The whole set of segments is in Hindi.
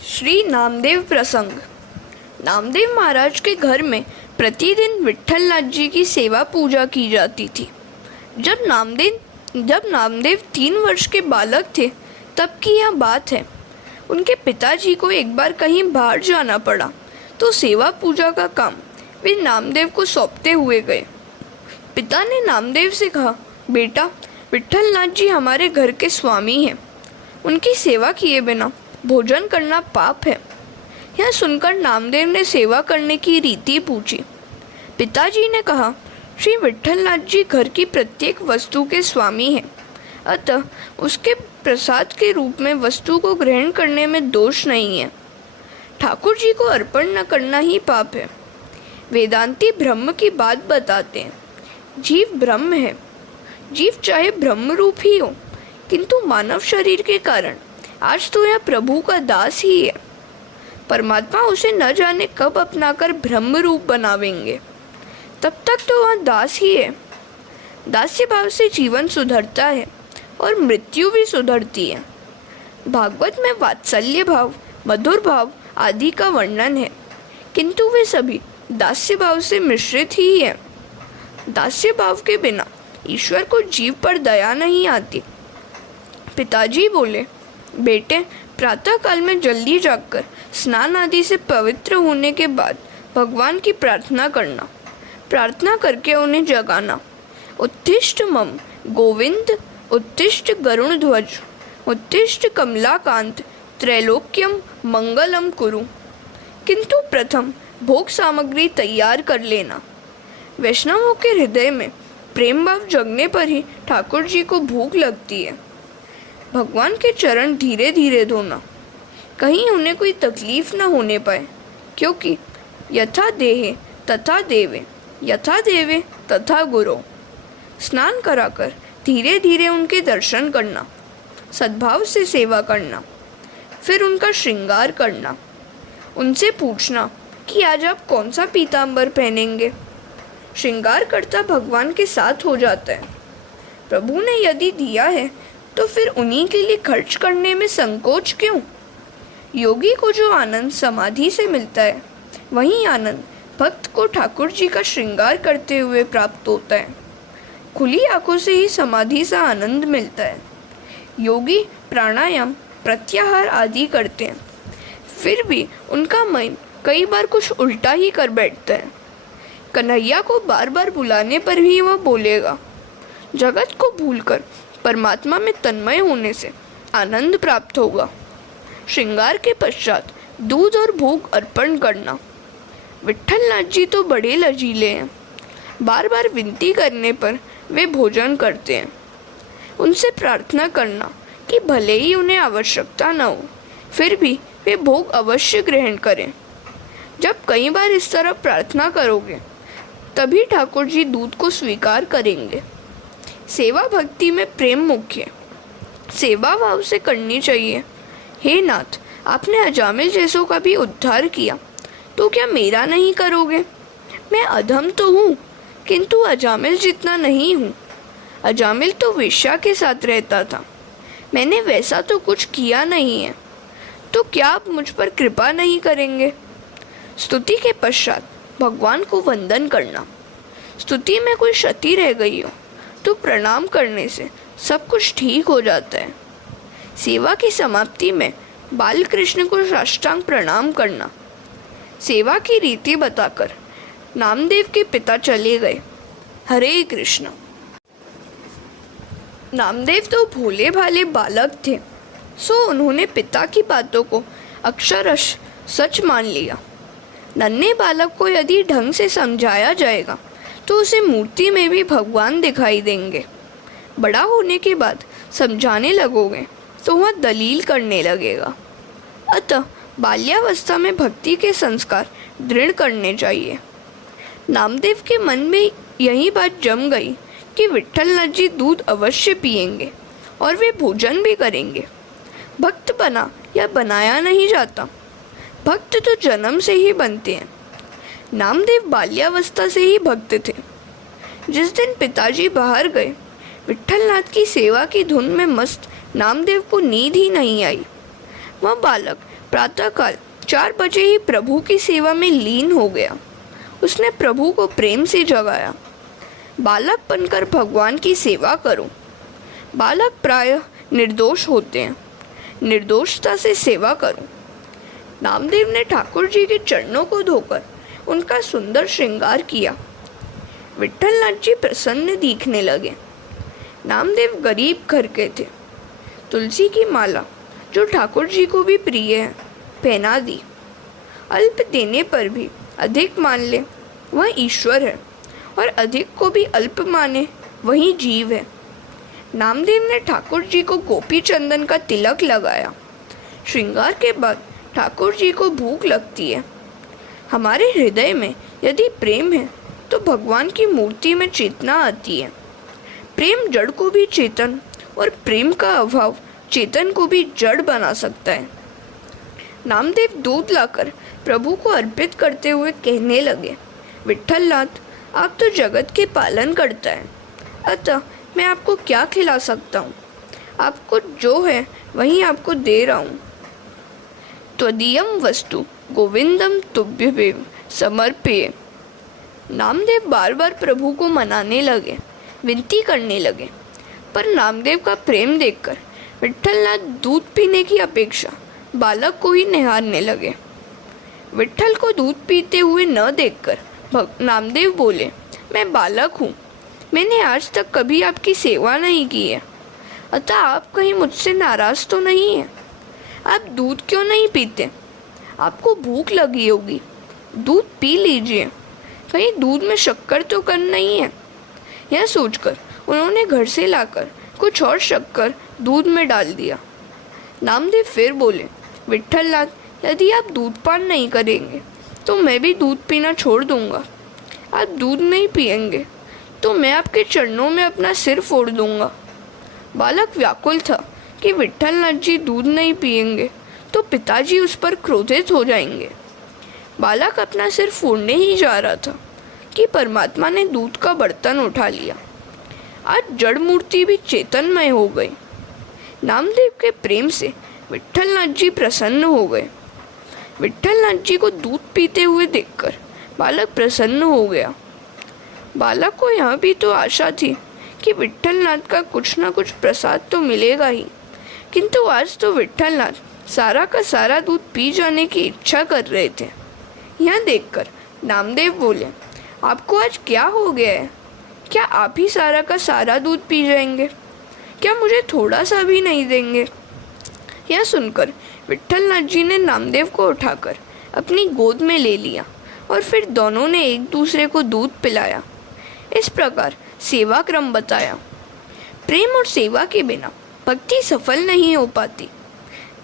श्री नामदेव प्रसंग। नामदेव महाराज के घर में प्रतिदिन विट्ठलनाथ जी की सेवा पूजा की जाती थी। जब नामदेव 3 वर्ष के बालक थे तब की यह बात है। उनके पिताजी को एक बार कहीं बाहर जाना पड़ा तो सेवा पूजा का काम वे नामदेव को सौंपते हुए गए। पिता ने नामदेव से कहा, बेटा, विट्ठलनाथ जी हमारे घर के स्वामी हैं, उनकी सेवा किए बिना भोजन करना पाप है। यह सुनकर नामदेव ने सेवा करने की रीति पूछी। पिताजी ने कहा, श्री विट्ठलनाथ जी घर की प्रत्येक वस्तु के स्वामी हैं, अतः उसके प्रसाद के रूप में वस्तु को ग्रहण करने में दोष नहीं है। ठाकुर जी को अर्पण न करना ही पाप है। वेदांती ब्रह्म की बात बताते हैं। जीव ब्रह्म है। जीव चाहे ब्रह्म रूप ही हो, किंतु मानव शरीर के कारण आज तो यह प्रभु का दास ही है। परमात्मा उसे न जाने कब अपनाकर ब्रह्म रूप बनावेंगे, तब तक तो वह दास ही है। दास्य भाव से जीवन सुधरता है और मृत्यु भी सुधरती है। भागवत में वात्सल्य भाव, मधुर भाव आदि का वर्णन है, किंतु वे सभी दास्य भाव से मिश्रित ही है। दास्य भाव के बिना ईश्वर को जीव पर दया नहीं आती। पिताजी बोले, बेटे, प्रातः काल में जल्दी जाकर स्नान आदि से पवित्र होने के बाद भगवान की प्रार्थना करना। प्रार्थना करके उन्हें जगाना। उत्तिष्ठ मम गोविंद, उत्तिष्ठ गरुण ध्वज, उत्तिष्ठ कमलाकांत, त्रैलोक्यम मंगलम कुरु। किंतु प्रथम भोग सामग्री तैयार कर लेना। वैष्णवों के हृदय में प्रेम भाव जगने पर ही ठाकुर जी को भूख लगती है। भगवान के चरण धीरे धीरे धोना, कहीं उन्हें कोई तकलीफ न होने पाए, क्योंकि यथा देहे तथा देवे, यथा देवे तथा गुरो। स्नान कराकर धीरे धीरे उनके दर्शन करना, सद्भाव से सेवा करना, फिर उनका श्रृंगार करना। उनसे पूछना कि आज आप कौन सा पीतांबर पहनेंगे। श्रृंगार करता भगवान के साथ हो जाता है। प्रभु ने यदि दिया है तो फिर उन्हीं के लिए खर्च करने में संकोच क्यों। योगी को जो आनंद समाधि से मिलता है, वही आनंद भक्त को ठाकुर जी का श्रृंगार करते हुए प्राप्त होता है। खुली आंखों से ही समाधि सा आनंद मिलता है। योगी प्राणायाम, प्रत्याहार आदि करते हैं, फिर भी उनका मन कई बार कुछ उल्टा ही कर बैठता है। कन्हैया को बार बार बुलाने पर भी वह बोलेगा। जगत को भूलकर परमात्मा में तन्मय होने से आनंद प्राप्त होगा। श्रृंगार के पश्चात दूध और भोग अर्पण करना। विट्ठलनाथ जी तो बड़े लजीले हैं। बार बार विनती करने पर वे भोजन करते हैं। उनसे प्रार्थना करना कि भले ही उन्हें आवश्यकता न हो, फिर भी वे भोग अवश्य ग्रहण करें। जब कई बार इस तरह प्रार्थना करोगे, तभी ठाकुर जी दूध को स्वीकार करेंगे। सेवा भक्ति में प्रेम मुख्य, सेवा भाव से करनी चाहिए। हे नाथ, आपने अजामिल जैसों का भी उद्धार किया, तो क्या मेरा नहीं करोगे। मैं अधम तो हूँ, किंतु अजामिल जितना नहीं हूँ। अजामिल तो वेश्या के साथ रहता था, मैंने वैसा तो कुछ किया नहीं है, तो क्या आप मुझ पर कृपा नहीं करेंगे। स्तुति के पश्चात भगवान को वंदन करना। स्तुति में कोई क्षति रह गई हो तो प्रणाम करने से सब कुछ ठीक हो जाता है। सेवा की समाप्ति में बाल कृष्ण को साष्टांग प्रणाम करना। सेवा की रीति बताकर नामदेव के पिता चले गए। हरे कृष्ण। नामदेव तो भोले भाले बालक थे, सो उन्होंने पिता की बातों को अक्षरश सच मान लिया। नन्हे बालक को यदि ढंग से समझाया जाएगा तो उसे मूर्ति में भी भगवान दिखाई देंगे। बड़ा होने के बाद समझाने लगोगे तो वह दलील करने लगेगा। अतः बाल्यावस्था में भक्ति के संस्कार दृढ़ करने चाहिए। नामदेव के मन में यही बात जम गई कि विट्ठलनाथ जी दूध अवश्य पिएंगे और वे भोजन भी करेंगे। भक्त बना या बनाया नहीं जाता, भक्त तो जन्म से ही बनते हैं। नामदेव बाल्यावस्था से ही भक्त थे। जिस दिन पिताजी बाहर गए, विट्ठलनाथ की सेवा की धुन में मस्त नामदेव को नींद ही नहीं आई। वह बालक प्रातःकाल 4 बजे ही प्रभु की सेवा में लीन हो गया। उसने प्रभु को प्रेम से जगाया, बालक बनकर भगवान की सेवा करो। बालक प्रायः निर्दोष होते हैं, निर्दोषता से सेवा करो। नामदेव ने ठाकुर जी के चरणों को धोकर उनका सुंदर श्रृंगार किया। विट्ठलनाथ जी प्रसन्न दिखने लगे। नामदेव गरीब घर के थे। तुलसी की माला, जो ठाकुर जी को भी प्रिय है, पहना दी। अल्प देने पर भी अधिक मान ले, वह ईश्वर है, और अधिक को भी अल्प माने, वही जीव है। नामदेव ने ठाकुर जी को गोपी चंदन का तिलक लगाया। श्रृंगार के बाद ठाकुर जी को भूख लगती है। हमारे हृदय में यदि प्रेम है तो भगवान की मूर्ति में चेतना आती है। प्रेम जड़ को भी चेतन और प्रेम का अभाव चेतन को भी जड़ बना सकता है। नामदेव दूध लाकर प्रभु को अर्पित करते हुए कहने लगे, विट्ठलनाथ, आप तो जगत के पालन करता है, अतः मैं आपको क्या खिला सकता हूँ? आपको जो है वही आपको दे रहा हूँ। त्वदीयम वस्तु गोविंदम तुभ्यमेव समर्पये। नामदेव बार बार प्रभु को मनाने लगे, विनती करने लगे, पर नामदेव का प्रेम देखकर विट्ठलनाथ दूध पीने की अपेक्षा बालक को ही निहारने लगे। विट्ठल को दूध पीते हुए न देखकर नामदेव बोले, मैं बालक हूँ, मैंने आज तक कभी आपकी सेवा नहीं की है, अतः आप कहीं मुझसे नाराज तो नहीं हैं? आप दूध क्यों नहीं पीते? आपको भूख लगी होगी, दूध पी लीजिए, कहीं दूध में शक्कर तो कम नहीं है। यह सोचकर उन्होंने घर से लाकर कुछ और शक्कर दूध में डाल दिया। नामदेव फिर बोले, विट्ठलनाथ, यदि आप दूध पान नहीं करेंगे तो मैं भी दूध पीना छोड़ दूंगा। आप दूध नहीं पिएंगे तो मैं आपके चरणों में अपना सिर फोड़ दूंगा। बालक व्याकुल था कि विट्ठलनाथ जी दूध नहीं पिएंगे तो पिताजी उस पर क्रोधित हो जाएंगे। बालक अपना सिर फोड़ने ही जा रहा था कि परमात्मा ने दूध का बर्तन उठा लिया। आज जड़ मूर्ति भी चेतनमय हो गई। नामदेव के प्रेम से विट्ठलनाथ जी प्रसन्न हो गए। विट्ठलनाथ जी को दूध पीते हुए देखकर बालक प्रसन्न हो गया। बालक को यह भी तो आशा थी कि विट्ठलनाथ का कुछ न कुछ प्रसाद तो मिलेगा ही, किंतु आज तो विट्ठलनाथ सारा का सारा दूध पी जाने की इच्छा कर रहे थे। यह देखकर नामदेव बोले, आपको आज क्या हो गया है? क्या आप ही सारा का सारा दूध पी जाएंगे? क्या मुझे थोड़ा सा भी नहीं देंगे? यह सुनकर विट्ठलनाथ जी ने नामदेव को उठाकर अपनी गोद में ले लिया और फिर दोनों ने एक दूसरे को दूध पिलाया। इस प्रकार सेवा क्रम बताया। प्रेम और सेवा के बिना भक्ति सफल नहीं हो पाती।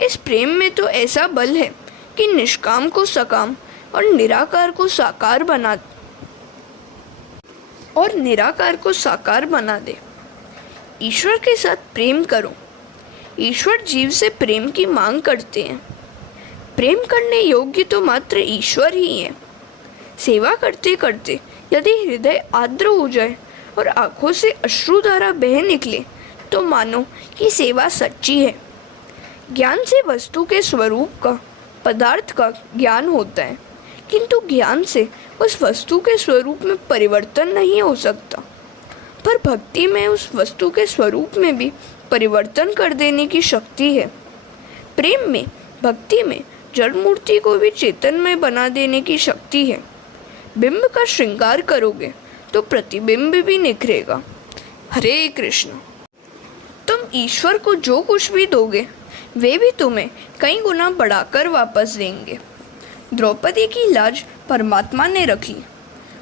इस प्रेम में तो ऐसा बल है कि निष्काम को सकाम और निराकार को साकार बना दे। ईश्वर के साथ प्रेम करो। ईश्वर जीव से प्रेम की मांग करते हैं। प्रेम करने योग्य तो मात्र ईश्वर ही है। सेवा करते करते यदि हृदय आर्द्र हो जाए और आंखों से अश्रुधारा बह निकले तो मानो कि सेवा सच्ची है। ज्ञान से वस्तु के स्वरूप का, पदार्थ का ज्ञान होता है, किंतु ज्ञान से उस वस्तु के स्वरूप में परिवर्तन नहीं हो सकता। पर भक्ति में उस वस्तु के स्वरूप में भी परिवर्तन कर देने की शक्ति है। प्रेम में, भक्ति में जड़ मूर्ति को भी चेतनमय बना देने की शक्ति है। बिंब का श्रृंगार करोगे तो प्रतिबिंब भी निखरेगा। हरे कृष्ण। तुम ईश्वर को जो कुछ भी दोगे वे भी तुम्हें कई गुना बढ़ाकर वापस देंगे। द्रौपदी की लाज परमात्मा ने रखी।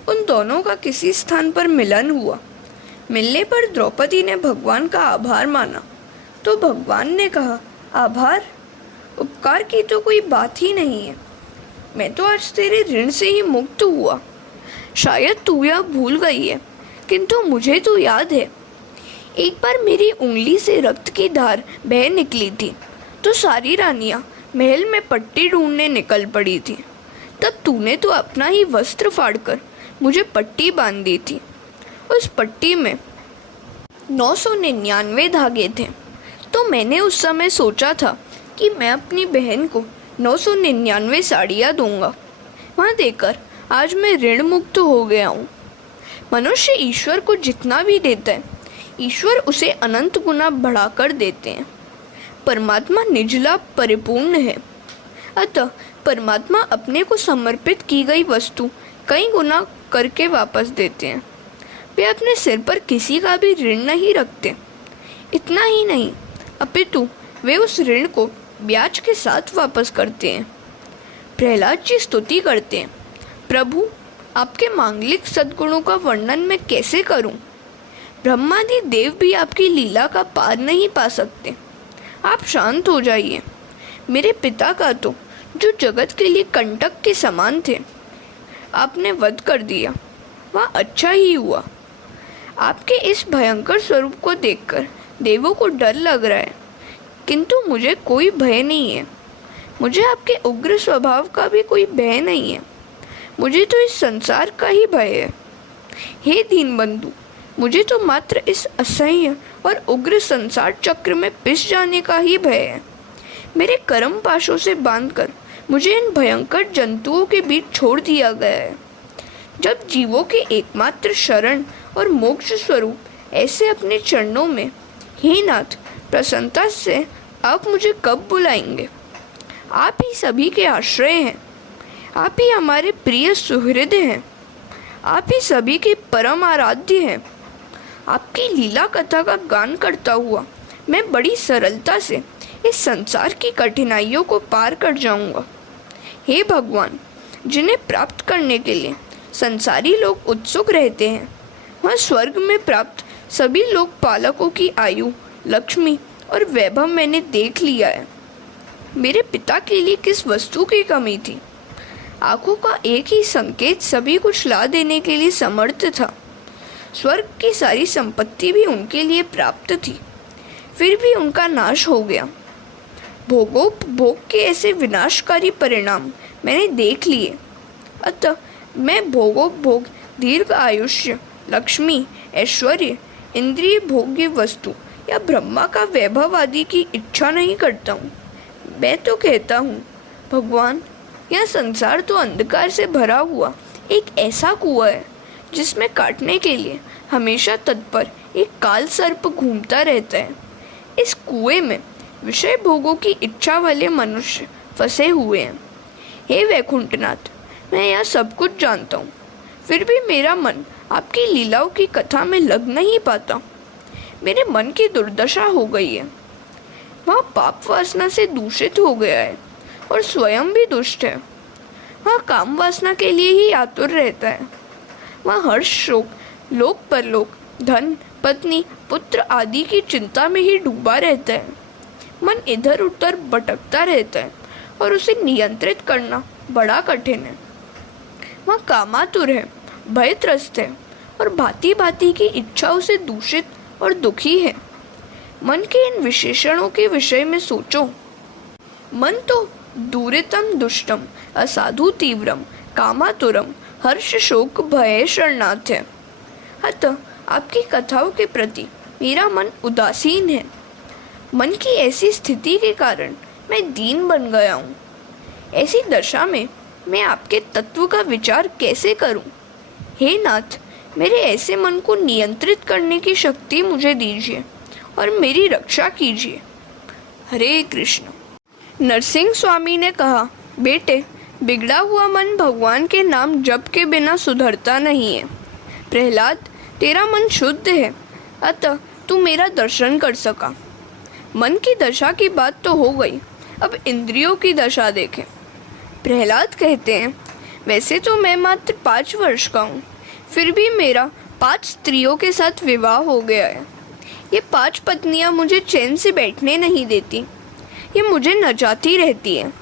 उन दोनों का किसी स्थान पर मिलन हुआ। मिलने पर द्रौपदी ने भगवान का आभार माना तो भगवान ने कहा, आभार? उपकार की तो कोई बात ही नहीं है। मैं तो आज तेरे ऋण से ही मुक्त हुआ। शायद तू यह भूल गई है, किंतु मुझे तो याद है। एक बार मेरी उंगली से रक्त की धार बह निकली थी तो सारी रानियां महल में पट्टी ढूंढने निकल पड़ी थी। तब तूने तो अपना ही वस्त्र फाड़कर मुझे पट्टी बांध दी थी। उस पट्टी में 999 धागे थे। तो मैंने उस समय सोचा था कि मैं अपनी बहन को 999 साड़ियाँ दूंगा। वहाँ देकर आज मैं ऋण मुक्त हो गया हूँ। मनुष्य ईश्वर को जितना भी देता है, ईश्वर उसे अनंत गुना बढ़ाकर देते हैं। परमात्मा निजला परिपूर्ण है, अतः परमात्मा अपने को समर्पित की गई वस्तु कई गुना करके वापस देते हैं। वे अपने सिर पर किसी का भी ऋण नहीं रखते। इतना ही नहीं, अपितु वे उस ऋण को ब्याज के साथ वापस करते हैं। प्रहलाद जी स्तुति करते हैं, प्रभु आपके मांगलिक सद्गुणों का वर्णन मैं कैसे करूं? ब्रह्मादि देव भी आपकी लीला का पार नहीं पा सकते। आप शांत हो जाइए। मेरे पिता का तो, जो जगत के लिए कंटक के समान थे, आपने वध कर दिया। वह अच्छा ही हुआ। आपके इस भयंकर स्वरूप को देखकर देवों को डर लग रहा है, किंतु मुझे कोई भय नहीं है। मुझे आपके उग्र स्वभाव का भी कोई भय नहीं है। मुझे तो इस संसार का ही भय है। हे दीनबंधु, मुझे तो मात्र इस असह्य और उग्र संसार चक्र में पिस जाने का ही भय है। मेरे कर्म पाशों से बांधकर मुझे इन भयंकर जंतुओं के बीच छोड़ दिया गया है। जब जीवों के एकमात्र शरण और मोक्ष स्वरूप ऐसे अपने चरणों में, हे नाथ, प्रसन्नता से आप मुझे कब बुलाएंगे? आप ही सभी के आश्रय हैं। आप ही हमारे प्रिय सुहृद हैं। आप ही सभी के परम आराध्य हैं। आपकी लीला कथा का गान करता हुआ मैं बड़ी सरलता से इस संसार की कठिनाइयों को पार कर जाऊंगा। हे भगवान, जिन्हें प्राप्त करने के लिए संसारी लोग उत्सुक रहते हैं, वह स्वर्ग में प्राप्त सभी लोकपालकों की आयु, लक्ष्मी और वैभव मैंने देख लिया है। मेरे पिता के लिए किस वस्तु की कमी थी? आंखों का एक ही संकेत सभी कुछ ला देने के लिए समर्थ था। स्वर्ग की सारी संपत्ति भी उनके लिए प्राप्त थी, फिर भी उनका नाश हो गया। भोगोपभोग के ऐसे विनाशकारी परिणाम मैंने देख लिए। अतः मैं भोगोपभोग, दीर्घ आयुष्य, लक्ष्मी, ऐश्वर्य, इंद्रिय भोग्य वस्तु या ब्रह्मा का वैभव आदि की इच्छा नहीं करता हूँ। मैं तो कहता हूँ, भगवान, यह संसार तो अंधकार से भरा हुआ एक ऐसा कुआं है जिसमें काटने के लिए हमेशा तत्पर एक काल सर्प घूमता रहता है। इस कुएं में विषय भोगों की इच्छा वाले मनुष्य फंसे हुए हैं। हे वैकुंठनाथ, मैं यह सब कुछ जानता हूँ, फिर भी मेरा मन आपकी लीलाओं की कथा में लग नहीं पाता। मेरे मन की दुर्दशा हो गई है। वह पाप वासना से दूषित हो गया है और स्वयं भी दुष्ट है। वह काम वासना के लिए ही आतुर रहता है। वह हर्ष, शोक, लोक परलोक, धन, पत्नी, पुत्र आदि की चिंता में ही डूबा रहता है। मन इधर उधर भटकता रहता है और उसे नियंत्रित करना बड़ा कठिन है। वह कामातुर है, भयत्रस्त है और भांति भांति की इच्छाओं से दूषित और दुखी है। मन के इन विशेषणों के विषय में सोचो। मन तो दूरितम दुष्टम, असाधु तीव्रम, कामातुरम, हर्ष शोक भय शरणार्थ है। अतः आपकी कथाओं के प्रति मेरा मन उदासीन है। मन की ऐसी स्थिति के कारण मैं दीन बन गया हूँ। ऐसी दशा में मैं आपके तत्व का विचार कैसे करूँ? हे नाथ, मेरे ऐसे मन को नियंत्रित करने की शक्ति मुझे दीजिए और मेरी रक्षा कीजिए। हरे कृष्ण। नरसिंह स्वामी ने कहा, बेटे, बिगड़ा हुआ मन भगवान के नाम जप के बिना सुधरता नहीं है। प्रहलाद, तेरा मन शुद्ध है, अतः तू मेरा दर्शन कर सका। मन की दशा की बात तो हो गई, अब इंद्रियों की दशा देखें। प्रहलाद कहते हैं, वैसे तो मैं मात्र 5 वर्ष का हूँ, फिर भी मेरा 5 स्त्रियों के साथ विवाह हो गया है। ये 5 पत्नियाँ मुझे चैन से बैठने नहीं देती। ये मुझे नचाती रहती है।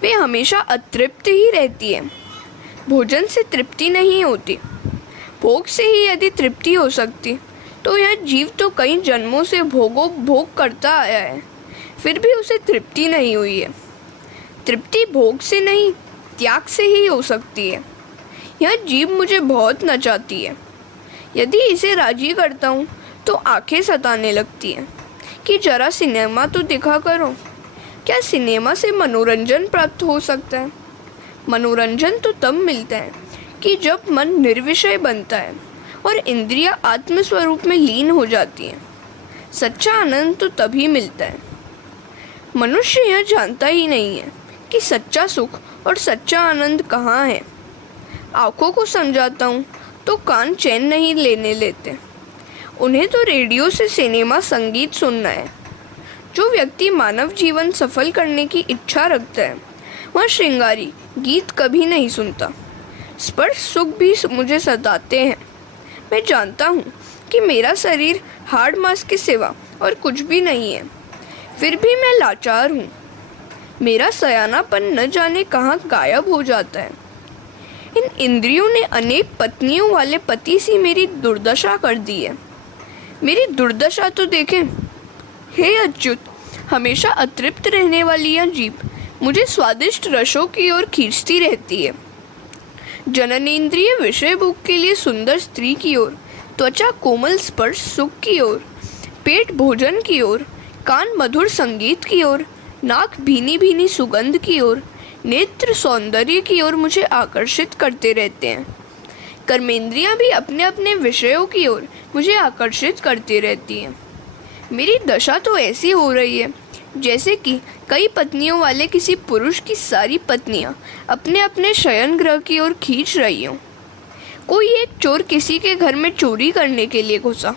वे हमेशा अतृप्त ही रहती है। भोजन से तृप्ति नहीं होती। भोग से ही यदि तृप्ति हो सकती तो यह जीव तो कई जन्मों से भोग करता आया है, फिर भी उसे तृप्ति नहीं हुई है। तृप्ति भोग से नहीं, त्याग से ही हो सकती है। यह जीव मुझे बहुत नचाती है। यदि इसे राजी करता हूँ तो आंखें सताने लगती हैं कि जरा सिनेमा तो दिखा करो। क्या सिनेमा से मनोरंजन प्राप्त हो सकता है? मनोरंजन तो तब मिलता है कि जब मन निर्विषय बनता है और इंद्रियां आत्मस्वरूप में लीन हो जाती हैं। सच्चा आनंद तो तभी मिलता है। मनुष्य यह जानता ही नहीं है कि सच्चा सुख और सच्चा आनंद कहाँ है। आँखों को समझाता हूँ तो कान चैन नहीं लेने लेते। उन्हें तो रेडियो से सिनेमा संगीत सुनना है। जो व्यक्ति मानव जीवन सफल करने की इच्छा रखता है वह श्रृंगारी गीत कभी नहीं सुनता। स्पर्श सुख भी मुझे सताते हैं। मैं जानता हूँ कि मेरा शरीर हाड़ मांस के सिवा और कुछ भी नहीं है, फिर भी मैं लाचार हूँ। मेरा सयानापन न जाने कहाँ गायब हो जाता है। इन इंद्रियों ने अनेक पत्नियों वाले पति सी मेरी दुर्दशा कर दी है। मेरी दुर्दशा तो देखें। हे अच्युत, हमेशा अतृप्त रहने वाली यह जीभ मुझे स्वादिष्ट रसों की ओर खींचती रहती है। जननेंद्रिय विषय भोग के लिए सुंदर स्त्री की ओर, त्वचा कोमल स्पर्श सुख की ओर, पेट भोजन की ओर, कान मधुर संगीत की ओर, नाक भीनी भीनी सुगंध की ओर, नेत्र सौंदर्य की ओर मुझे आकर्षित करते रहते हैं। कर्मेंद्रियां भी अपने अपने विषयों की ओर मुझे आकर्षित करती रहती हैं। मेरी दशा तो ऐसी हो रही है जैसे कि कई पत्नियों वाले किसी पुरुष की सारी पत्नियां अपने अपने शयन गृह की ओर खींच रही हों। कोई एक चोर किसी के घर में चोरी करने के लिए घुसा।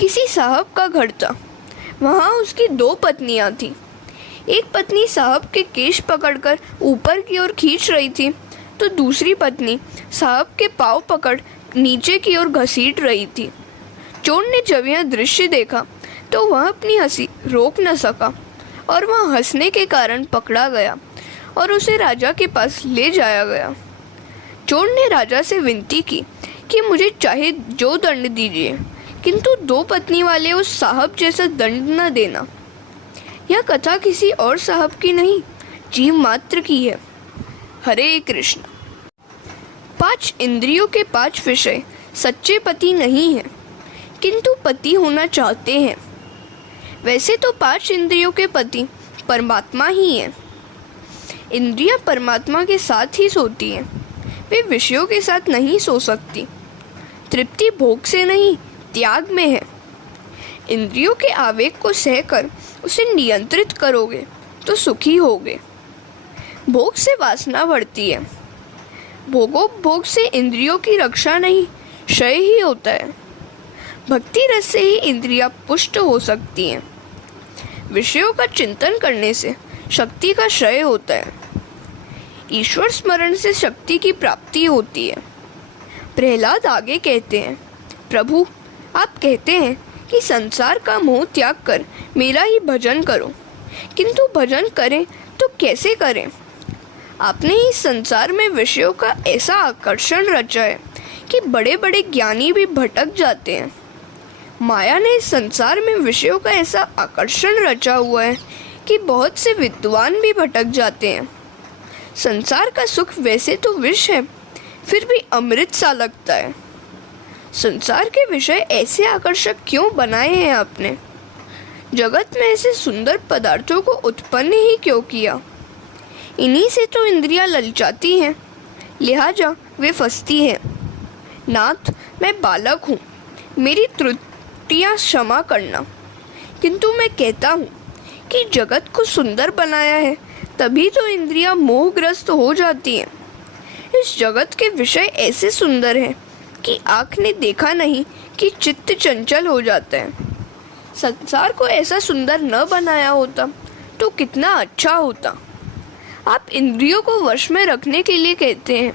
किसी साहब का घर था। वहाँ उसकी 2 पत्नियां थीं। एक पत्नी साहब के केश पकड़कर ऊपर की ओर खींच रही थी तो दूसरी पत्नी साहब के पाँव पकड़ नीचे की ओर घसीट रही थी। चोर ने जब यह दृश्य देखा तो वह अपनी हंसी रोक न सका और वह हंसने के कारण पकड़ा गया और उसे राजा के पास ले जाया गया। चोर ने राजा से विनती की कि मुझे चाहे जो दंड दीजिए, किंतु 2 पत्नी वाले उस साहब जैसा दंड न देना। यह कथा किसी और साहब की नहीं, जीव मात्र की है। हरे कृष्ण। 5 इंद्रियों के 5 विषय सच्चे पति नहीं हैं, किंतु पति होना चाहते हैं। वैसे तो 5 इंद्रियों के पति परमात्मा ही हैं। इंद्रियां परमात्मा के साथ ही सोती हैं। वे विषयों के साथ नहीं सो सकती। तृप्ति भोग से नहीं, त्याग में है। इंद्रियों के आवेग को सहकर उसे नियंत्रित करोगे तो सुखी होगे। भोग से वासना बढ़ती है। भोगोपभोग से इंद्रियों की रक्षा नहीं, क्षय ही होता है। भक्ति रस से ही इंद्रियां पुष्ट हो सकती हैं। विषयों का चिंतन करने से शक्ति का क्षय होता है। ईश्वर स्मरण से शक्ति की प्राप्ति होती है। प्रहलाद आगे कहते हैं, प्रभु आप कहते हैं कि संसार का मोह त्याग कर मेरा ही भजन करो, किंतु भजन करें तो कैसे करें? आपने इस संसार में विषयों का ऐसा आकर्षण रचा है कि बड़े बड़े ज्ञानी भी भटक जाते हैं। माया ने इस संसार में विषयों का ऐसा आकर्षण रचा हुआ है कि बहुत से विद्वान भी भटक जाते हैं। संसार का सुख वैसे तो विष है, फिर भी अमृत सा लगता है। संसार के विषय ऐसे आकर्षक क्यों बनाए हैं आपने? जगत में ऐसे सुंदर पदार्थों को उत्पन्न ही क्यों किया? इन्हीं से तो इंद्रियां ललचाती हैं, लिहाजा वे फंसती हैं। नाथ, मैं बालक हूँ, मेरी त्रुटियाँ क्षमा करना, किंतु मैं कहता हूँ कि जगत को सुंदर बनाया है तभी तो इंद्रियां मोहग्रस्त हो जाती हैं। इस जगत के विषय ऐसे सुंदर हैं कि आँख ने देखा नहीं कि चित्त चंचल हो जाता है। संसार को ऐसा सुंदर न बनाया होता तो कितना अच्छा होता। आप इंद्रियों को वश में रखने के लिए कहते हैं,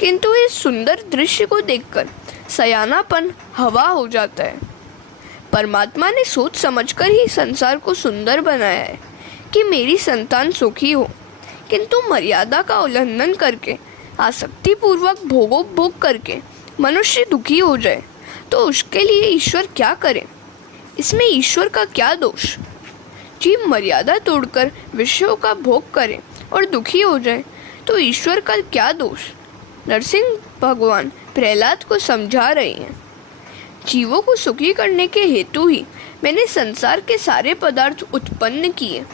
किंतु इस सुंदर दृश्य को देखकर सयानापन हवा हो जाता है। परमात्मा ने सोच समझकर ही संसार को सुंदर बनाया है कि मेरी संतान सुखी हो, किंतु मर्यादा का उल्लंघन करके आसक्ति पूर्वक भोगोपभोग करके मनुष्य दुखी हो जाए तो उसके लिए ईश्वर क्या करे? इसमें ईश्वर का क्या दोष? जीव मर्यादा तोड़कर विषयों का भोग करे और दुखी हो जाए तो ईश्वर का क्या दोष? नरसिंह भगवान प्रहलाद को समझा रहे हैं, जीवों को सुखी करने के हेतु ही मैंने संसार के सारे पदार्थ उत्पन्न किए।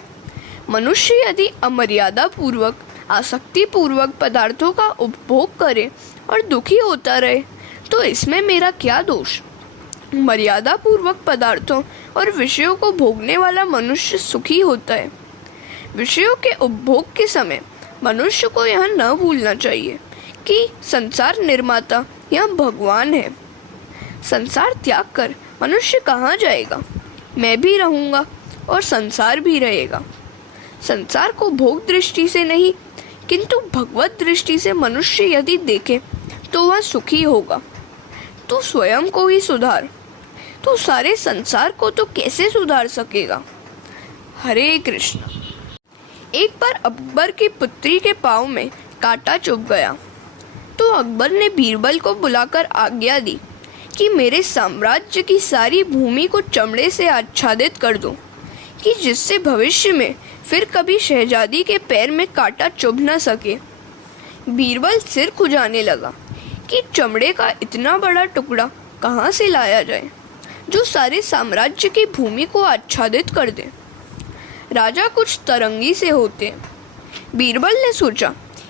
मनुष्य यदि अमर्यादा पूर्वक आसक्ति पूर्वक पदार्थों का उपभोग करे और दुखी होता रहे तो इसमें मेरा क्या दोष। मर्यादा पूर्वक पदार्थों और विषयों को भोगने वाला मनुष्य सुखी होता है। विषयों के उपभोग के समय मनुष्य को यह न भूलना चाहिए कि संसार निर्माता यह भगवान है। संसार त्याग कर मनुष्य कहाँ जाएगा? मैं भी रहूँगा और संसार भी रहेगा। संसार को भोग दृष्टि से नहीं किंतु भगवत दृष्टि से मनुष्य यदि देखे तो वह सुखी होगा। तू स्वयं को ही सुधार, तो सारे संसार को तो कैसे सुधार सकेगा। हरे कृष्ण। एक बार अकबर की पुत्री के पाँव में कांटा चुभ गया तो अकबर ने बीरबल को बुलाकर आज्ञा दी कि मेरे साम्राज्य की सारी भूमि को चमड़े से आच्छादित कर दो कि जिससे भविष्य में फिर कभी शहजादी के पैर में कांटा चुभ न सके। बीरबल सिर खुजाने लगा कि चमड़े का इतना बड़ा टुकड़ा कहाँ से लाया जाए जो सारे साम्राज्य की भूमि को आच्छादित कर दे। राजा कुछ तरंगी से होते। बीरबल ने सोचा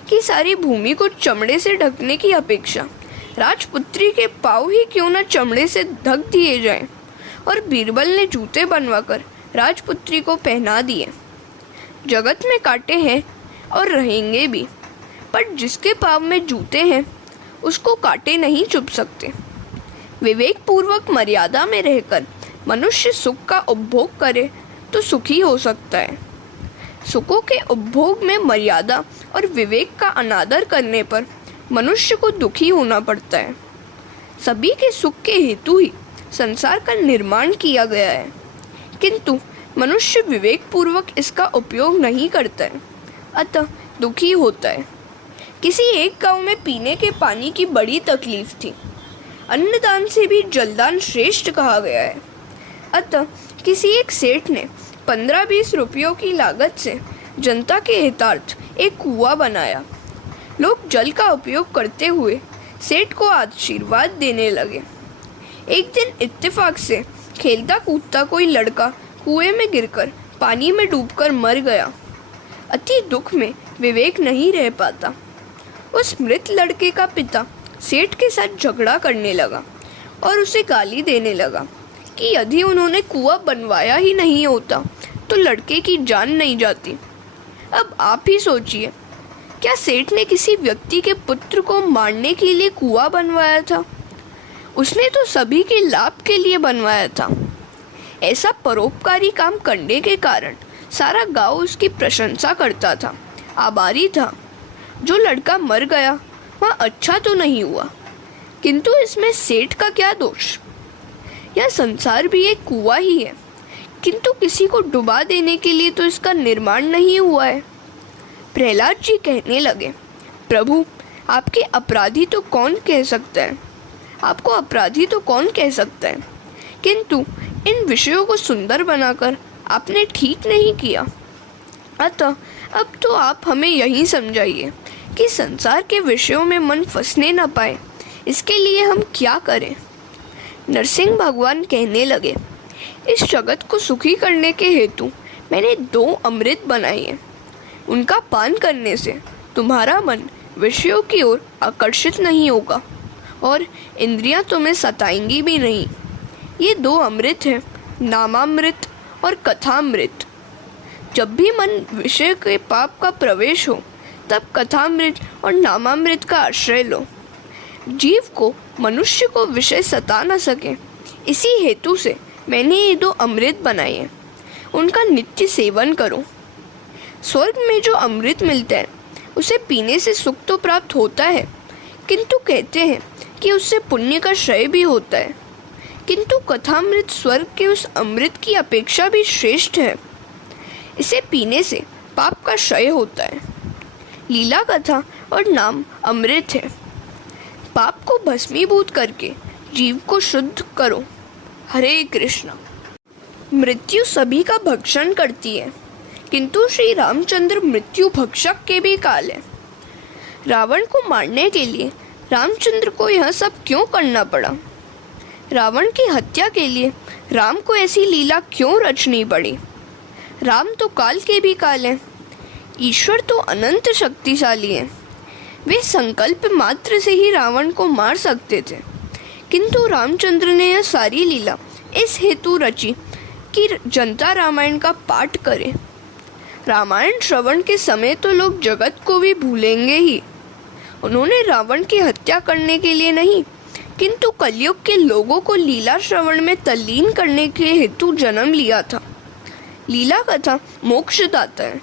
कि सारी भूमि को चमड़े से ढकने की अपेक्षा राजपुत्री के पाँव ही क्यों न चमड़े से ढक दिए जाएं, और बीरबल ने जूते बनवाकर राजपुत्री को पहना दिए। जगत में कांटे हैं और रहेंगे भी, पर जिसके पाँव में जूते हैं उसको कांटे नहीं चुभ सकते। विवेक पूर्वक मर्यादा में रहकर मनुष्य सुख का उपभोग करे तो सुखी हो सकता है। सुखों के उपभोग में मर्यादा और विवेक का अनादर करने पर मनुष्य को दुखी होना पड़ता है। सभी के सुख के हेतु ही संसार का निर्माण किया गया है, किंतु मनुष्य विवेक पूर्वक इसका उपयोग नहीं करता है, अतः दुखी होता है। किसी एक गांव में पीने के पानी की बड़ी तकलीफ थी। अन्नदान से भी जलदान श्रेष्ठ कहा गया है। अतः किसी एक सेठ ने 15-20 रुपयों की लागत से जनता के हितार्थ एक कुआं बनाया। लोग जल का उपयोग करते हुए सेठ को आशीर्वाद देने लगे। एक दिन इत्तेफाक से खेलता कूदता कोई लड़का कुएं में गिरकर पानी में डूबकर मर गया। अति दुख में विवेक नहीं रह पाता। उस मृत लड़के का पिता सेठ के साथ झगड़ा करने लगा और उसे गाली देने लगा कि यदि उन्होंने कुआं बनवाया ही नहीं होता तो लड़के की जान नहीं जाती। अब आप ही सोचिए, क्या सेठ ने किसी व्यक्ति के पुत्र को मारने के लिए कुआं बनवाया था? उसने तो सभी के लाभ के लिए बनवाया था। ऐसा परोपकारी काम करने के कारण सारा गांव उसकी प्रशंसा करता था, आभारी था। जो लड़का मर गया वह अच्छा तो नहीं हुआ, किंतु इसमें सेठ का क्या दोष? यह संसार भी एक कुआं ही है, किंतु किसी को डुबा देने के लिए तो इसका निर्माण नहीं हुआ है। प्रहलाद जी कहने लगे, प्रभु आपके अपराधी तो कौन कह सकता है, आपको अपराधी तो कौन कह सकता है, किंतु इन विषयों को सुंदर बनाकर आपने ठीक नहीं किया। अतः अब तो आप हमें यही समझाइए कि संसार के विषयों में मन फंसने न पाए, इसके लिए हम क्या करें। नरसिंह भगवान कहने लगे, इस जगत को सुखी करने के हेतु मैंने 2 अमृत बनाए हैं। उनका पान करने से तुम्हारा मन विषयों की ओर आकर्षित नहीं होगा और इंद्रियां तुम्हें सताएंगी भी नहीं। ये 2 अमृत हैं, नामामृत और कथामृत। जब भी मन विषय के पाप का प्रवेश हो तब कथामृत और नामामृत का आश्रय लो। जीव को मनुष्य को विषय सता न सके, इसी हेतु से मैंने ये 2 अमृत बनाए हैं। उनका नित्य सेवन करो। स्वर्ग में जो अमृत मिलता है उसे पीने से सुख तो प्राप्त होता है, किंतु कहते हैं कि उससे पुण्य का क्षय भी होता है। किंतु कथामृत स्वर्ग के उस अमृत की अपेक्षा भी श्रेष्ठ है। इसे पीने से पाप का क्षय होता है। लीला कथा और नाम अमृत है। पाप को भस्मीभूत करके जीव को शुद्ध करो। हरे कृष्ण। मृत्यु सभी का भक्षण करती है, किंतु श्री रामचंद्र मृत्यु भक्षक के भी काल है। रावण को मारने के लिए रामचंद्र को यह सब क्यों करना पड़ा? रावण की हत्या के लिए राम को ऐसी लीला क्यों रचनी पड़ी? राम तो काल के भी काल हैं। ईश्वर तो अनंत शक्तिशाली हैं। वे संकल्प मात्र से ही रावण को मार सकते थे, किंतु रामचंद्र ने यह सारी लीला इस हेतु रची कि जनता रामायण का पाठ करे। रामायण श्रवण के समय तो लोग जगत को भी भूलेंगे ही। उन्होंने रावण की हत्या करने के लिए नहीं, किंतु कलयुग के लोगों को लीला श्रवण में तल्लीन करने के हेतु जन्म लिया था। लीला कथा मोक्षदाता है।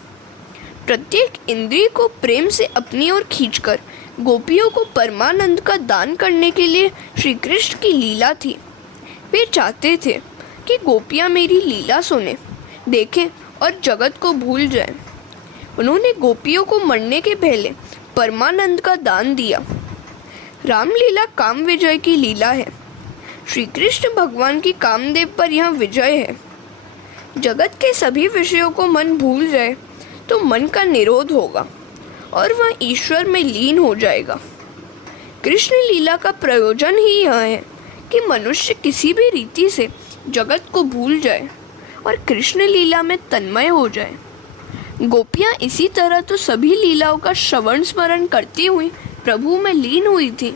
प्रत्येक इंद्रिय को प्रेम से अपनी ओर खींचकर गोपियों को परमानंद का दान करने के लिए श्री कृष्ण की लीला थी। वे चाहते थे कि गोपियां मेरी लीला सुने, देखें और जगत को भूल जाएं। उन्होंने गोपियों को मरने के पहले परमानंद का दान दिया। रामलीला काम विजय की लीला है। श्री कृष्ण भगवान की कामदेव पर यह विजय है। जगत के सभी विषयों को मन भूल जाए तो मन का निरोध होगा और वह ईश्वर में लीन हो जाएगा। कृष्ण लीला का प्रयोजन ही यह है कि मनुष्य किसी भी रीति से जगत को भूल जाए और कृष्ण लीला में तन्मय हो जाए। गोपियाँ इसी तरह तो सभी लीलाओं का श्रवण स्मरण करती हुई प्रभु में लीन हुई थी।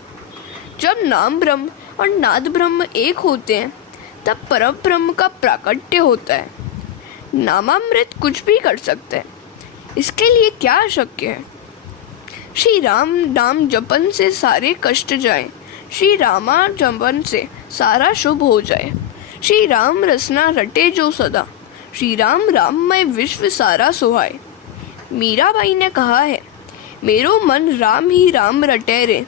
जब नाम ब्रह्म और नाद ब्रह्म एक होते हैं तब परम ब्रह्म का प्राकट्य होता है। नामामृत कुछ भी कर सकता है, इसके लिए क्या अशक्य है। श्री राम नाम जपन से सारे कष्ट जाए, श्री रामा जपन से सारा शुभ हो जाए। श्री राम रसना रटे जो सदा, श्री राम राममय विश्व सारा सुहाए। मीराबाई ने कहा है, मेरो मन राम ही राम रटे रे,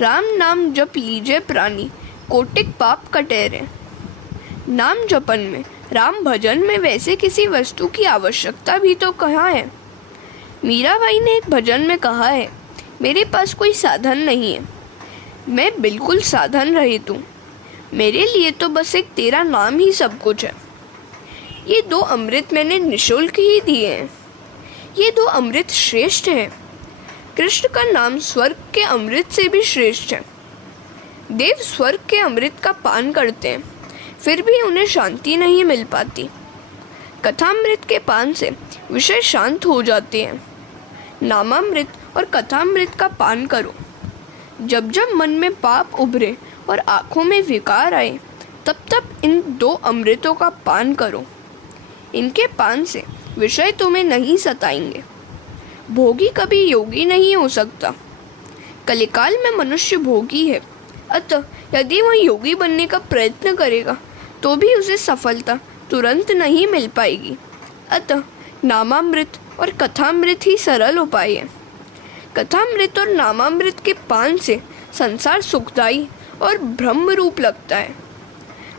राम नाम जप लीजे प्राणी, कोटिक पाप कटे रे। नाम जपन में, राम भजन में वैसे किसी वस्तु की आवश्यकता भी तो कहाँ है। मीराबाई ने एक भजन में कहा है, मेरे पास कोई साधन नहीं है, मैं बिल्कुल साधन रहित हूँ, मेरे लिए तो बस एक तेरा नाम ही सब कुछ है। ये 2 अमृत मैंने निशुल्क ही दिए हैं। ये 2 अमृत श्रेष्ठ हैं। कृष्ण का नाम स्वर्ग के अमृत से भी श्रेष्ठ है। देव स्वर्ग के अमृत का पान करते हैं, फिर भी उन्हें शांति नहीं मिल पाती। कथामृत के पान से विषय शांत हो जाते हैं। नामामृत और कथामृत का पान करो। जब जब मन में पाप उभरे और आँखों में विकार आए, तब तब इन 2 अमृतों का पान करो। इनके पान से विषय तुम्हें नहीं सताएंगे। भोगी कभी योगी नहीं हो सकता। कलिकाल में मनुष्य भोगी है, अतः यदि वह योगी बनने का प्रयत्न करेगा तो भी उसे सफलता तुरंत नहीं मिल पाएगी। अतः नामामृत और कथामृत ही सरल उपाय है। कथामृत और नामामृत के पान से संसार सुखदायी और ब्रह्म रूप लगता है।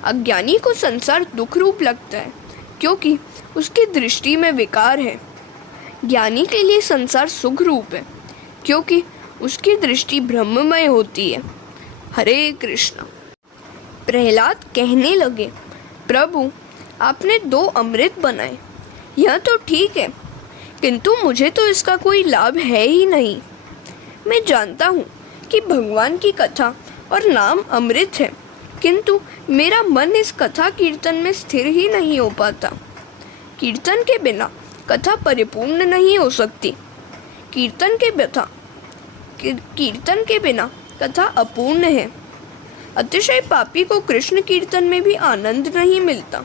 अज्ञानी को संसार दुख रूप लगता है, क्योंकि उसकी दृष्टि में विकार है। ज्ञानी के लिए संसार सुख रूप है, क्योंकि उसकी दृष्टि ब्रह्ममय होती है। हरे कृष्ण। प्रहलाद कहने लगे, प्रभु आपने 2 अमृत बनाए, यह तो ठीक है, किंतु मुझे तो इसका कोई लाभ है ही नहीं। मैं जानता हूँ कि भगवान की कथा और नाम अमृत है, किंतु मेरा मन इस कथा कीर्तन में स्थिर ही नहीं हो पाता। कीर्तन के बिना कथा परिपूर्ण नहीं हो सकती। कीर्तन के बिना कथा अपूर्ण है। अतिशय पापी को कृष्ण कीर्तन में भी आनंद नहीं मिलता।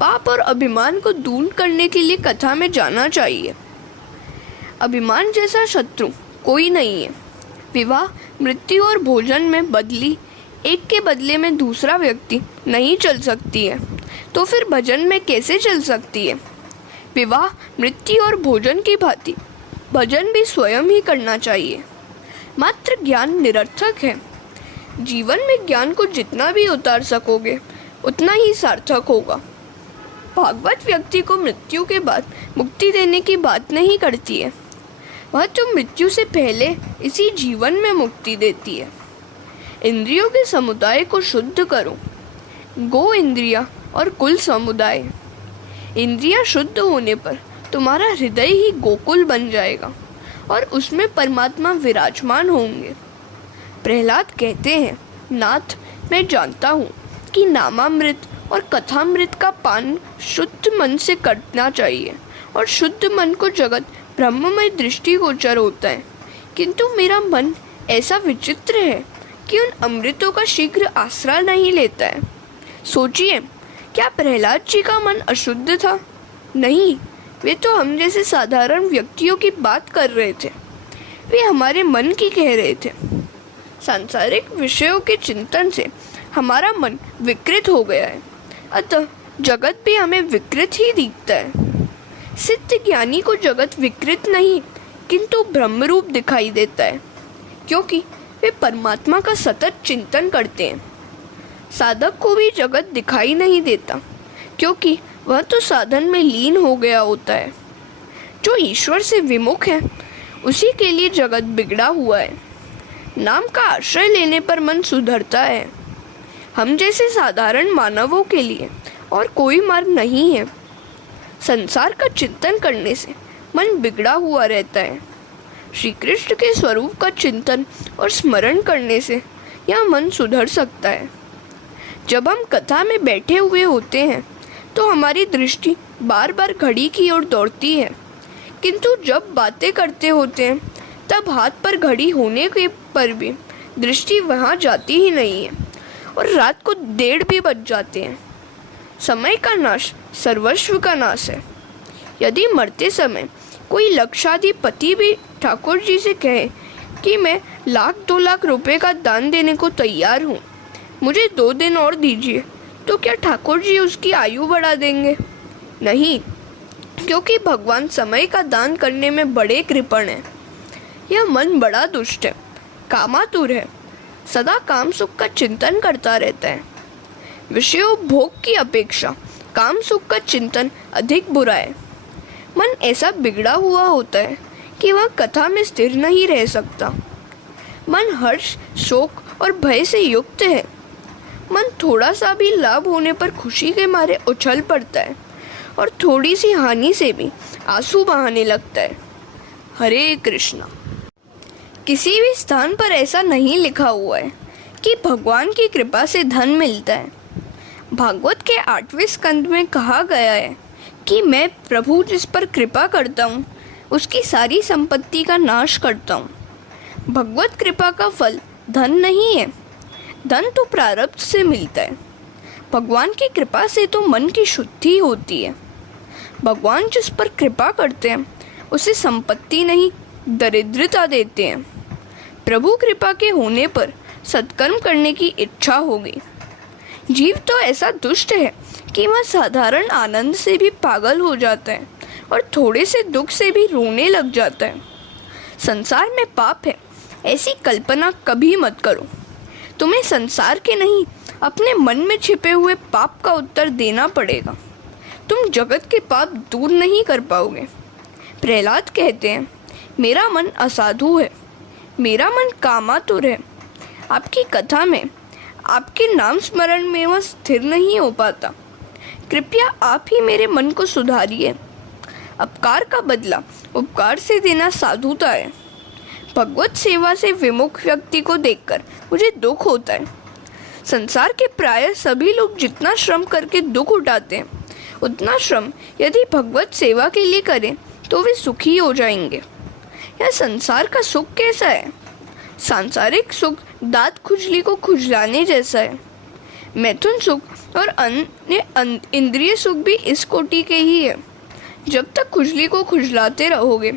पाप और अभिमान को दूर करने के लिए कथा में जाना चाहिए। अभिमान जैसा शत्रु कोई नहीं है। विवाह, मृत्यु और भोजन में बदली एक के बदले में दूसरा व्यक्ति नहीं चल सकती है, तो फिर भजन में कैसे चल सकती है। विवाह, मृत्यु और भोजन की भांति भजन भी स्वयं ही करना चाहिए। मात्र ज्ञान निरर्थक है। जीवन में ज्ञान को जितना भी उतार सकोगे उतना ही सार्थक होगा। भागवत व्यक्ति को मृत्यु के बाद मुक्ति देने की बात नहीं करती है, वह तो मृत्यु से पहले इसी जीवन में मुक्ति देती है। इंद्रियों के समुदाय को शुद्ध करो। गो इंद्रिया और कुल समुदाय। इंद्रियां शुद्ध होने पर तुम्हारा हृदय ही गोकुल बन जाएगा और उसमें परमात्मा विराजमान होंगे। प्रहलाद कहते हैं, नाथ मैं जानता हूँ कि नामामृत और कथामृत का पान शुद्ध मन से करना चाहिए और शुद्ध मन को जगत ब्रह्ममय दृष्टिगोचर होता है। किंतु मेरा मन ऐसा विचित्र है कि उन अमृतों का शीघ्र आसरा नहीं लेता है। सोचिए, क्या प्रहलाद जी का मन अशुद्ध था? नहीं, वे तो हम जैसे साधारण व्यक्तियों की बात कर रहे थे। वे हमारे मन की कह रहे थे। सांसारिक विषयों के चिंतन से हमारा मन विकृत हो गया है, अतः जगत भी हमें विकृत ही दिखता है। सिद्ध ज्ञानी को जगत विकृत नहीं किंतु ब्रह्मरूप दिखाई देता है, क्योंकि वे परमात्मा का सतत चिंतन करते हैं। साधक को भी जगत दिखाई नहीं देता, क्योंकि वह तो साधन में लीन हो गया होता है। जो ईश्वर से विमुख है उसी के लिए जगत बिगड़ा हुआ है। नाम का आश्रय लेने पर मन सुधरता है। हम जैसे साधारण मानवों के लिए और कोई मार्ग नहीं है। संसार का चिंतन करने से मन बिगड़ा हुआ रहता है। श्री कृष्ण के स्वरूप का चिंतन और स्मरण करने से यह मन सुधर सकता है। जब हम कथा में बैठे हुए होते हैं तो हमारी दृष्टि बार बार घड़ी की ओर दौड़ती है, किंतु जब बातें करते होते हैं तब हाथ पर घड़ी होने के पर भी दृष्टि वहाँ जाती ही नहीं है और रात को 1:30 भी बज जाते हैं। समय का नाश सर्वस्व का नाश है। यदि मरते समय कोई लक्षाधिपति भी ठाकुर जी से कहे कि मैं 1,00,000-2 लाख रुपए का दान देने को तैयार हूँ, मुझे 2 दिन और दीजिए, तो क्या ठाकुर जी उसकी आयु बढ़ा देंगे? नहीं, क्योंकि भगवान समय का दान करने में बड़े कृपण हैं। यह मन बड़ा दुष्ट है, कामातुर है, सदा काम सुख का चिंतन करता रहता है। विषयों भोग की अपेक्षा काम सुख का चिंतन अधिक बुरा है। मन ऐसा बिगड़ा हुआ होता है कि वह कथा में स्थिर नहीं रह सकता। मन हर्ष, शोक और भय से युक्त है। मन थोड़ा सा भी लाभ होने पर खुशी के मारे उछल पड़ता है और थोड़ी सी हानि से भी आंसू बहाने लगता है। हरे कृष्णा। किसी भी स्थान पर ऐसा नहीं लिखा हुआ है कि भगवान की कृपा से धन मिलता है। भागवत के 8वें स्कंद में कहा गया है कि मैं प्रभु जिस पर कृपा करता हूँ उसकी सारी संपत्ति का नाश करता हूँ। भगवत कृपा का फल धन नहीं है, धन तो प्रारब्ध से मिलता है। भगवान की कृपा से तो मन की शुद्धि होती है। भगवान जिस पर कृपा करते हैं उसे संपत्ति नहीं, दरिद्रता देते हैं। प्रभु कृपा के होने पर सत्कर्म करने की इच्छा होगी। जीव तो ऐसा दुष्ट है कि वह साधारण आनंद से भी पागल हो जाता है और थोड़े से दुख से भी रोने लग जाता है। संसार में पाप है ऐसी कल्पना कभी मत करो। तुम्हें संसार के नहीं, अपने मन में छिपे हुए पाप का उत्तर देना पड़ेगा। तुम जगत के पाप दूर नहीं कर पाओगे। प्रहलाद कहते हैं, मेरा मन असाधु है, मेरा मन कामातुर है। आपकी कथा में, आपके नाम स्मरण में वह स्थिर नहीं हो पाता। कृपया आप ही मेरे मन को सुधारिए। अपकार का बदला उपकार से देना साधुता है। भगवत सेवा से विमुख व्यक्ति को देखकर मुझे दुख होता है। संसार के प्राय सभी लोग जितना श्रम करके दुख उठाते हैं, उतना श्रम यदि भगवत सेवा के लिए करें तो वे सुखी हो जाएंगे। यह संसार का सुख कैसा है? सांसारिक सुख दांत खुजली को खुजलाने जैसा है। मैथुन सुख और अन्य इंद्रिय सुख भी इस कोटि के ही है। जब तक खुजली को खुजलाते रहोगे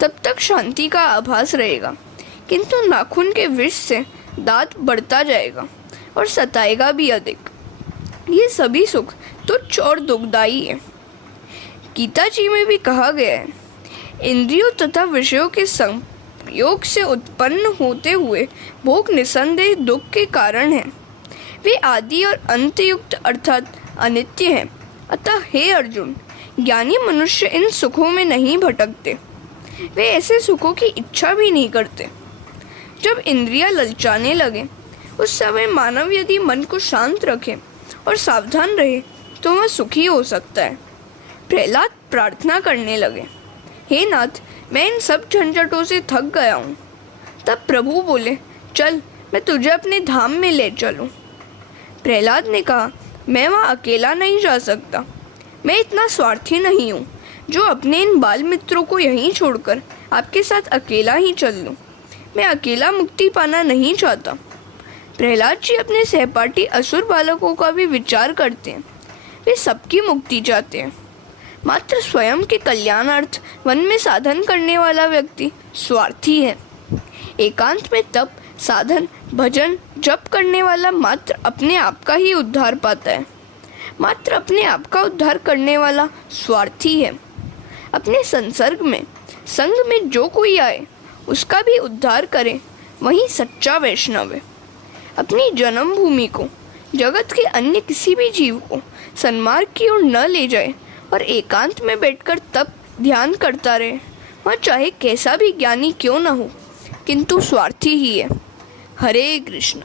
तब तक शांति का आभास रहेगा, किंतु नाखून के विष से दांत बढ़ता जाएगा और सताएगा भी अधिक। ये सभी सुख तुच्छ और दुखदायी है। गीता जी में भी कहा गया है, इंद्रियों तथा विषयों के संयोग से उत्पन्न होते हुए भोग निसंदेह दुख के कारण है। वे आदि और अंतयुक्त अर्थात अनित्य हैं। अतः हे अर्जुन, ज्ञानी मनुष्य इन सुखों में नहीं भटकते। वे ऐसे सुखों की इच्छा भी नहीं करते। जब इंद्रियां ललचाने लगे उस समय मानव यदि मन को शांत रखे और सावधान रहे तो वह सुखी हो सकता है। प्रहलाद प्रार्थना करने लगे, हे नाथ, मैं इन सब झंझटों से थक गया हूँ। तब प्रभु बोले, चल मैं तुझे अपने धाम में ले चलूँ। प्रहलाद ने कहा, मैं वहाँ अकेला नहीं जा सकता। मैं इतना स्वार्थी नहीं हूँ जो अपने इन बाल मित्रों को यहीं छोड़कर आपके साथ अकेला ही चल लूँ। मैं अकेला मुक्ति पाना नहीं चाहता। प्रहलाद जी अपने सहपाठी असुर बालकों का भी विचार करते हैं। वे सबकी मुक्ति चाहते हैं। मात्र स्वयं के कल्याणार्थ वन में साधन करने वाला व्यक्ति स्वार्थी है। एकांत में तप, साधन, भजन, जप करने वाला मात्र अपने आप का ही उद्धार पाता है। मात्र अपने आप का उद्धार करने वाला स्वार्थी है। अपने संग में जो कोई आए उसका भी उद्धार करे, वही सच्चा वैष्णव है। अपनी जन्मभूमि को, जगत के अन्य किसी भी जीव को सन्मार्ग की ओर न ले जाए और एकांत में बैठकर तप ध्यान करता रहे, वह चाहे कैसा भी ज्ञानी क्यों न हो, किंतु स्वार्थी ही है। हरे कृष्ण।